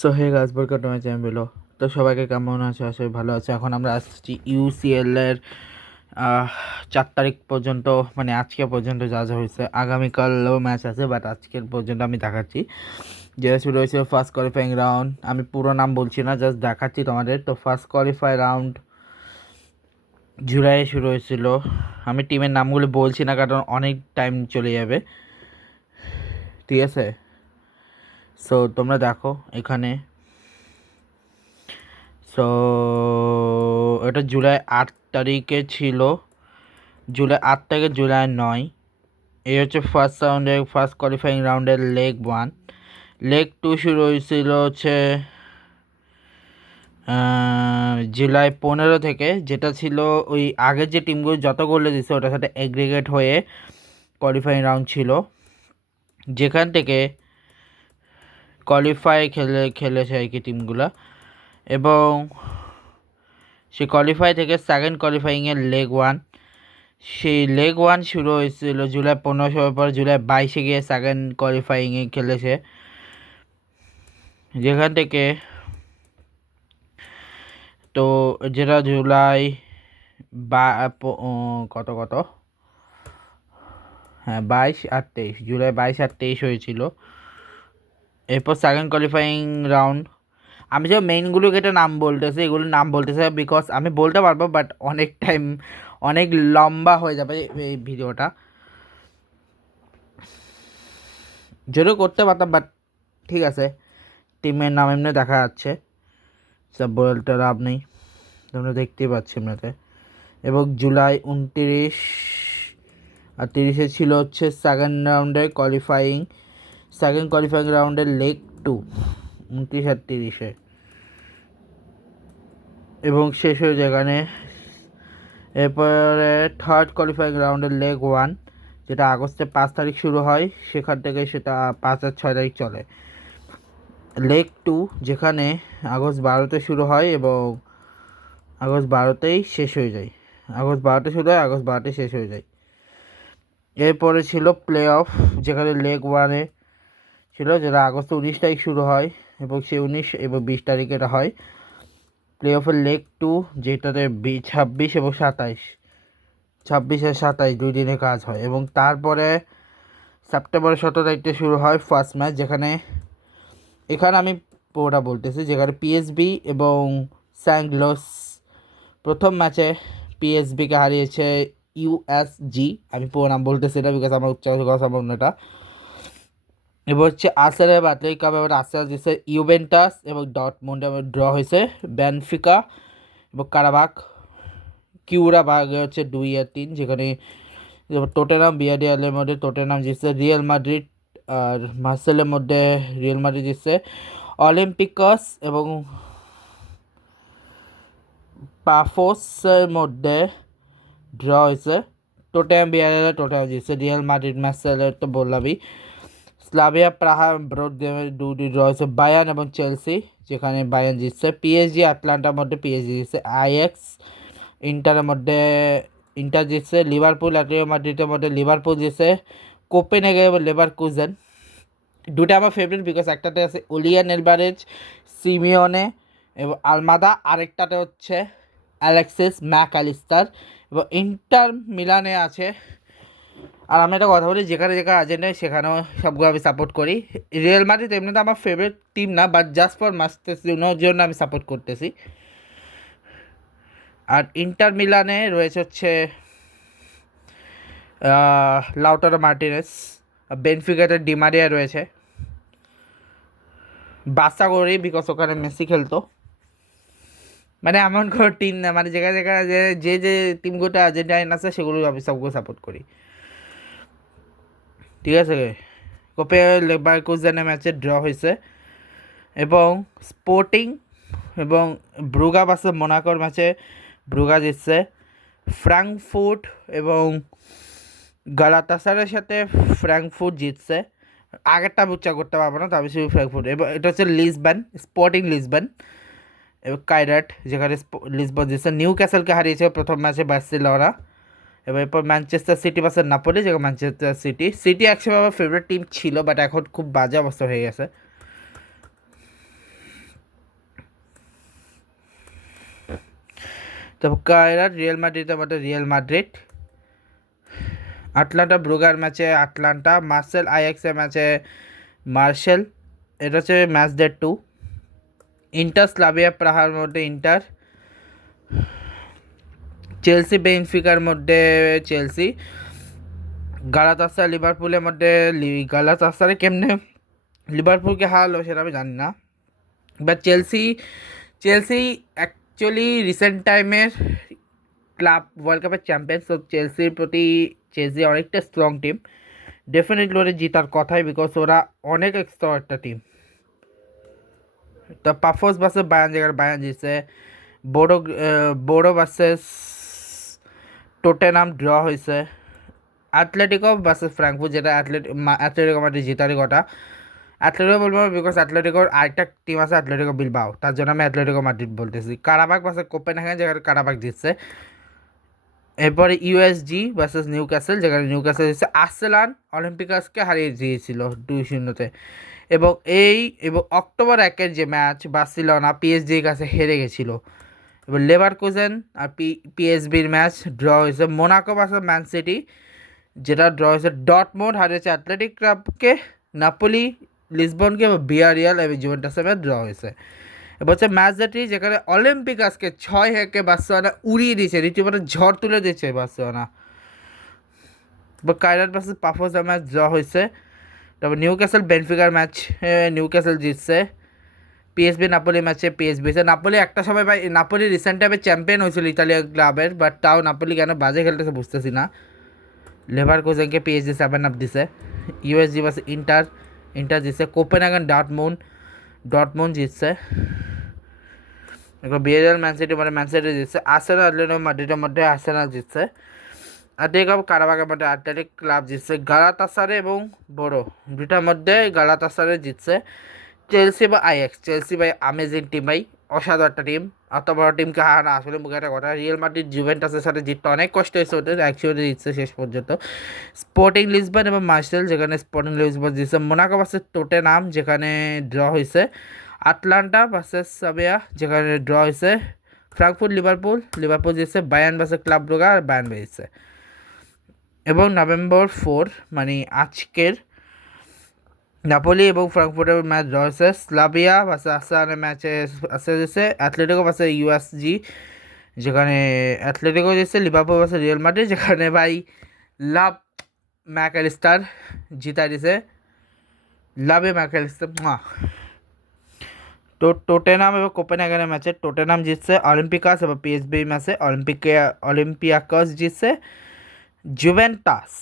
So hey guys, welcome to my channel বিলো। তো সবাইকে কেমন আছে? আসলে ভালো আছে। এখন আমরা আসছি ইউসিএল এর 4 তারিখ পর্যন্ত, মানে আজকে পর্যন্ত যা যা হয়েছে। আগামীকালও ম্যাচ আছে, বাট আজকের পর্যন্ত আমি দেখাচ্ছি। যেটা শুরু হয়েছিল ফার্স্ট কোয়ালিফাইং রাউন্ড, আমি পুরো নাম বলছি না, জাস্ট দেখাচ্ছি তোমাদের। তো ফার্স্ট কোয়ালিফাই রাউন্ড জুলাইয়ে শুরু হয়েছিল। আমি টিমের নামগুলো বলছি না কারণ অনেক টাইম চলে যাবে, ঠিক আছে? সো তোমরা দেখো এখানে। সো এটা জুলাই 8 তারিখে ছিল, জুলাই 8 থেকে জুলাই 9। এই হচ্ছে ফার্স্ট কোয়ালিফাইং রাউন্ডের লেগ 1। লেগ 2 শুরু হয়েছিল হচ্ছে জুলাই 15 থেকে, যেটা ছিল ওই আগের যে টিমগুলো যত গোলে দিচ্ছে ওটার সাথে এগ্রিগেট হয়ে কোয়ালিফাইং রাউন্ড ছিল, যেখান থেকে কোয়ালিফাই খেলেছে আর কি টিমগুলো। এবং সে কোয়ালিফাই থেকে সেকেন্ড কোয়ালিফাইংয়ের লেগ 1, সেই লেগ 1 শুরু হয়েছিল জুলাই 15 পর জুলাই 22 গিয়ে সেকেন্ড কোয়ালিফাইংয়ে খেলেছে, যেখান থেকে তো যেটা জুলাই বা কত কত হ্যাঁ 22 আর 23, জুলাই 22 আর 23 হয়েছিল। এরপর সেকেন্ড কোয়ালিফাইং রাউন্ড, আমি যে মেইনগুলো কেটে নাম বলতেছি, এগুলোর নাম বলতেছে বিকজ আমি বলতে পারবো, বাট অনেক টাইম, অনেক লম্বা হয়ে যাবে এই ভিডিওটা। যদিও করতে পারতাম, বাট ঠিক আছে, টিমের নাম এমনি দেখা যাচ্ছে, সব বলতে লাভ নেই, তোমরা দেখতেই পাচ্ছি এমনিতে। এবং জুলাই 29 আর 30 ছিল হচ্ছে সেকেন্ড কোয়ালিফাইং রাউন্ডের লেগ 2, 29 আর 30। এবং শেষ হয়ে যায় এখানে। এরপরে থার্ড কোয়ালিফাইং রাউন্ডের লেগ 1, যেটা আগস্টের 5 তারিখ শুরু হয়, সেখান থেকে সেটা 5 আর 6 তারিখ চলে। লেগ 2, যেখানে আগস্ট 12তে শুরু হয় এবং আগস্ট 12তেই শেষ হয়ে যায়। আগস্ট 12তে শুরু হয়, আগস্ট 12তে শেষ হয়ে যায়। এরপরে ছিল প্লে অফ, যেখানে লেগ 1-এ ছিল, যেটা আগস্ট 19 তারিখ শুরু হয় এবং সে 19 এবং 20 তারিখে এটা হয়। প্লে অফের লেগ 2, যেটাতে 26 এবং 27, 26 আর 27 2 দিনে কাজ হয়। এবং তারপরে সেপ্টেম্বরের 17 তারিখে শুরু হয় ফার্স্ট ম্যাচ, এখানে আমি পুরোটা বলতেছি, যেখানে পিএসবি এবং স্যান্ডলস প্রথম ম্যাচে পিএসবিকে হারিয়েছে ইউএসজি, আমি পুরো নাম বলতেছি এটা বিকজ আমার উচ্চারণ করা সম্ভব না এটা। এবার হচ্ছে আর্সেনাল অ্যাথলেটিক কাপ, এবার আর্সেনাল জিতছে ইউভেন্টাস এবং ডর্টমুন্ডে ড্র হয়েছে বেনফিকা এবং কারাবাক। কিউরা ভাগ হচ্ছে 2 আর 3, যেখানে টোটেনাম বিয়ারিয়ালের মধ্যে টোটেনাম জিতছে, রিয়াল মাদ্রিদ আর মার্সেলের মধ্যে রিয়াল মাদ্রিদ জিতছে, অলিম্পিকাস এবং পাফোসের মধ্যে ড্র হয়েছে, টোটেনাম জিতছে, রিয়াল মাদ্রিদ মার্সেলের তো বললামই, স্লাভিয়া প্রাহা ব্রোড দুটি ড্র হয়েছে, বায়ার্ন এবং চেলসি, যেখানে বায়ার্ন জিতছে, পিএসজি আটলান্টার মধ্যে পিএসজি জিতছে, আইএক্স ইন্টারের মধ্যে ইন্টার জিতছে, লিভারপুল অ্যাটলেটিকো মাদ্রিদের মধ্যে লিভারপুল জিতছে, কোপেনহেগেন এবং লেভারকুজেন। দুটো আমার ফেভারিট বিকজ একটাতে আছে ওলিয়ান এলবারেজ, সিমিওনে এবং আলমাদা, আরেকটাতে হচ্ছে অ্যালেক্সিস ম্যাকঅ্যালিস্টার। এবং ইন্টার মিলানে আছে। আর আমি একটা কথা বলি, যেখানে যেখানে আর্জেন্টাইন সেখানেও সবগুলো আমি সাপোর্ট করি। রিয়াল মাদ্রিদ এমনিতে আমার ফেভারিট টিম না, বাট জাস্ট ফর মাস্টেসিনোর জন্য আমি সাপোর্ট করতেছি। আর ইন্টার মিলানে রয়েছে হচ্ছে লাউটারো মার্টিনেস, বেনফিকাতে ডিমারিয়া রয়েছে, বাসা করি বিকজ ওখানে মেসি খেলতো। মানে এমন কোনো টিম না, মানে যেখানে যেখানে যে যে টিমগুলো আর্জেন্টাইন আছে সেগুলো আমি সবগুলো সাপোর্ট করি, ঠিক আছে? কোপে লেভারকুজেনের ম্যাচে ড্র হয়েছে এবং স্পোর্টিং এবং ব্রুগা বাসে মোনাকোর ম্যাচে ব্রুগা জিতছে, ফ্র্যাঙ্কফুর্ট এবং গালাতাসারের সাথে ফ্র্যাঙ্কফুর্ট জিতছে। আগেরটা আমি উচ্চার করতে পারবো না, তবে শুধু ফ্র্যাঙ্কফুর্ট। এবার এটা হচ্ছে লিসবন, স্পোর্টিং লিসবন এবং কাইরাট, যেখানে লিসবন জিতছে, নিউ ক্যাসেলকে হারিয়েছে প্রথম ম্যাচে বার্সেলোনা। এবার এরপর ম্যানচেস্টার সিটি ভার্সেস নাপোলি, যেখানে ম্যানচেস্টার সিটি একসময় আমার ফেভারিট টিম ছিল, বাট এখন খুব বাজে অবস্থা হয়ে গেছে। তারপর কায়রার রিয়াল মাদ্রিদের মধ্যে রিয়াল মাদ্রিদ, আটলান্টা ব্রুগার ম্যাচে আটলান্টা, মার্সেল আইএক্সের ম্যাচে মার্সেল, এটা হচ্ছে ম্যাচ ডে 2। ইন্টার স্লাভিয়া প্রাহার মধ্যে ইন্টার, চেলসি বেনফিকার মধ্যে চেলসি, গালাতাসারাই লিভারপুলের মধ্যে গালাতাসারাই কেমনে লিভারপুলকে হারালো সেটা আমি জানি না, বাট চেলসি অ্যাকচুয়ালি রিসেন্ট টাইমের ক্লাব ওয়ার্ল্ড কাপের চ্যাম্পিয়ন, তো চেলসির প্রতি চেলসি অনেকটা স্ট্রং টিম, ডেফিনেটলি ওরা জিতার কথাই, বিকজ ওরা অনেক এক্সট্রা একটা টিম। তো পাফোস ভার্সেস বায়ার্ন, যেখানে বায়ার্ন জিতছে। বোডো ভার্সেস টোটেনহাম ড্র হয়েছে। অ্যাথলেটিকো ভার্সেস ফ্র্যাঙ্কফুর্ট, যেটা অ্যাথলেটিকো মাদ্রিদ জেতারই কথা। অ্যাথলেটিকো বলবো বিকজ অ্যাথলেটিকোর আরেকটা টিম আছে অ্যাথলেটিকো বিলবাও, তার জন্য আমি অ্যাথলেটিকো মাদ্রিদ বলতেছি। কারাবাগ ভার্সেস কোপেনহেগেন, যেখানে কারাবাগ জিতছে। এরপরে ইউএসজি ভার্সেস নিউ ক্যাসেল, যেখানে নিউ ক্যাসেল জিতছে। আর্সেনাল অলিম্পিকাসকে হারিয়ে দিয়েছিল 2-0-তে। এবং অক্টোবর 1-এর যে ম্যাচ বার্সেলোনা পিএসজির কাছে হেরে গেছিলো। এবার লেভারকুজেন আর পিএসবির ম্যাচ ড্র হয়েছে। মোনাকো ভার্সেস ম্যান সিটি, যেটা ড্র হয়েছে। ডর্টমুন্ড হারিয়েছে অ্যাথলেটিক ক্লাবকে, নাপোলি লিসবনকে, এবং ভিয়ারিয়াল এবং জুভেন্টাসের ম্যাচ ড্র হয়েছে। এবার হচ্ছে ম্যাচ যেটি, যেখানে অলিম্পিকাসকে 6-1 বার্সেলোনা উড়িয়ে দিয়েছে, রীতিমতো ঝড় তুলে দিয়েছে বার্সেলোনা। এবার কায়রাত ভার্সেস পাফোসের ম্যাচ ড্র হয়েছে। তারপর নিউ ক্যাসেল বেনফিকার ম্যাচ নিউ ক্যাসেল জিতছে। পিএসবি নাপোলি ম্যাচে পিএসবি হয়েছে। নাপোলি একটা সময় নাপোলি রিসেন্ট টাইমে চ্যাম্পিয়ন হয়েছিল ইতালিয়ান ক্লাবের, বাট তাও নাপোলি কেন বাজে খেলতেছে বুঝতেছি না। লেভারকুজেনকে পিএসজি 7-0 দিছে। ইউএসজি ভার্সেস ইন্টার জিতছে। কোপেনহেগেন ডর্টমুন্ড জিতছে। এরপর ভিয়ারিয়াল ম্যান সিটি জিতছে। আর্সেনাল অ্যাটলেটিকো মাদ্রিদের মধ্যে আর্সেনাল জিতছে। অ্যাথলেটিকো কারাবাগের মধ্যে অ্যাথলেটিক ক্লাব জিতছে। গালাতাসারে এবং বড়ো দুটার মধ্যে গালাতাসারে জিতছে। চেলসি বা আইএক্স, চেলসি ভাই আমেজিং টিম ভাই, অসাধারণ একটা টিম। অত বড় টিমকে হারানো আসলে মুখে একটা কথা। রিয়াল মাদ্রিদ জুভেন্টাসের সাথে জিততে অনেক কষ্ট হয়েছে ওদের, একসাথে জিতছে শেষ পর্যন্ত। স্পোর্টিং লিসবন এবং মার্সেল, যেখানে স্পোর্টিং লিসবন জিতছে। মোনাকো ভার্সেস টোটেনহাম, যেখানে ড্র হয়েছে। আটলান্টা ভার্সেস সাবিয়া, যেখানে ড্র হয়েছে। ফ্র্যাঙ্কফুর্ট লিভারপুল জিতছে। বায়ার্ন ভার্সেস ক্লাব ব্রুগা, আর বায়ার্ন জিতছে। এবং নভেম্বর 4 মানে আজকের নাপোলি এবং ফ্র্যাঙ্কফুর্টের ম্যাচ রয়েছে। স্লাভিয়া ভার্সেস আর্সেনালের ম্যাচে আসছে। অ্যাথলেটিকো ভার্সেস ইউএসজি, যেখানে অ্যাথলেটিকো জিতছে। লিভারপুল ভার্সেস রিয়াল মাদ্রিদ, যেখানে ভাই লাভ ম্যাকঅ্যালিস্টার জিতা দিছে। লাভে ম্যাকঅ্যালিস্টার। তো টোটেনহাম এবং কোপেনহেগেনের ম্যাচে টোটেনহাম জিতছে। অলিম্পিকাস এবং পিএসবি ম্যাচে অলিম্পিয়াকস জিতছে। জুভেন্টাস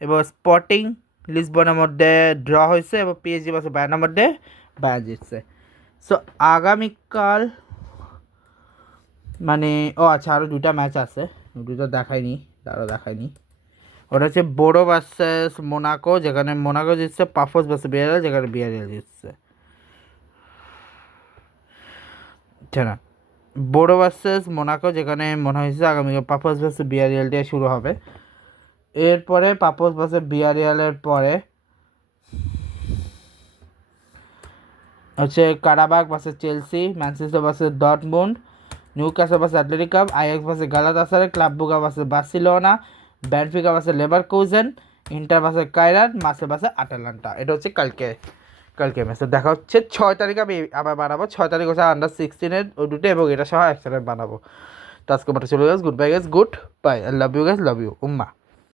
এবং স্পোর্টিং লিসবনের মধ্যে ড্র হয়েছে, এবং পিএসজি ভার্সেস বায়ার্নের মধ্যে বায়ার্ন জিতছে। সো আগামীকাল মানে আচ্ছা আরও দুটা ম্যাচ আছে, দুটো দেখায়নি। ওটা হচ্ছে বোডো ভার্সেস মোনাকো, যেখানে মোনাকো জিতছে। পাফোস ভার্সেস ভিয়ারিয়াল, যেখানে ভিয়ারিয়াল জিতছে। না, বোডো ভার্সেস মোনাকো, যেখানে মনে হয়েছে আগামীকাল পাফোস ভার্সেস ভিয়ারিয়াল দিয়ে শুরু হবে। এরপরে পাফোস ভার্সেস ভিয়ারিয়ালের পরে হচ্ছে Qarabag versus Chelsea, Manchester versus Dortmund, Newcastle versus Athletic Club, Ajax versus Galatasaray, Club Brugge versus Barcelona, Benfica versus Leverkusen, Inter versus Kairat, Marseille versus Atalanta. এটা হচ্ছে কালকে ম্যাচ। দেখা হচ্ছে 6 তারিখে আমি আবার বানাবো। 6 তারিখ হচ্ছে আন্ডার-16 ওই দুটো, এবং এটা সহ একসাথে বানাবো। তো আজকে মাঠে চলে গেছে। Goodbye guys, goodbye. I love you guys, love you Umma.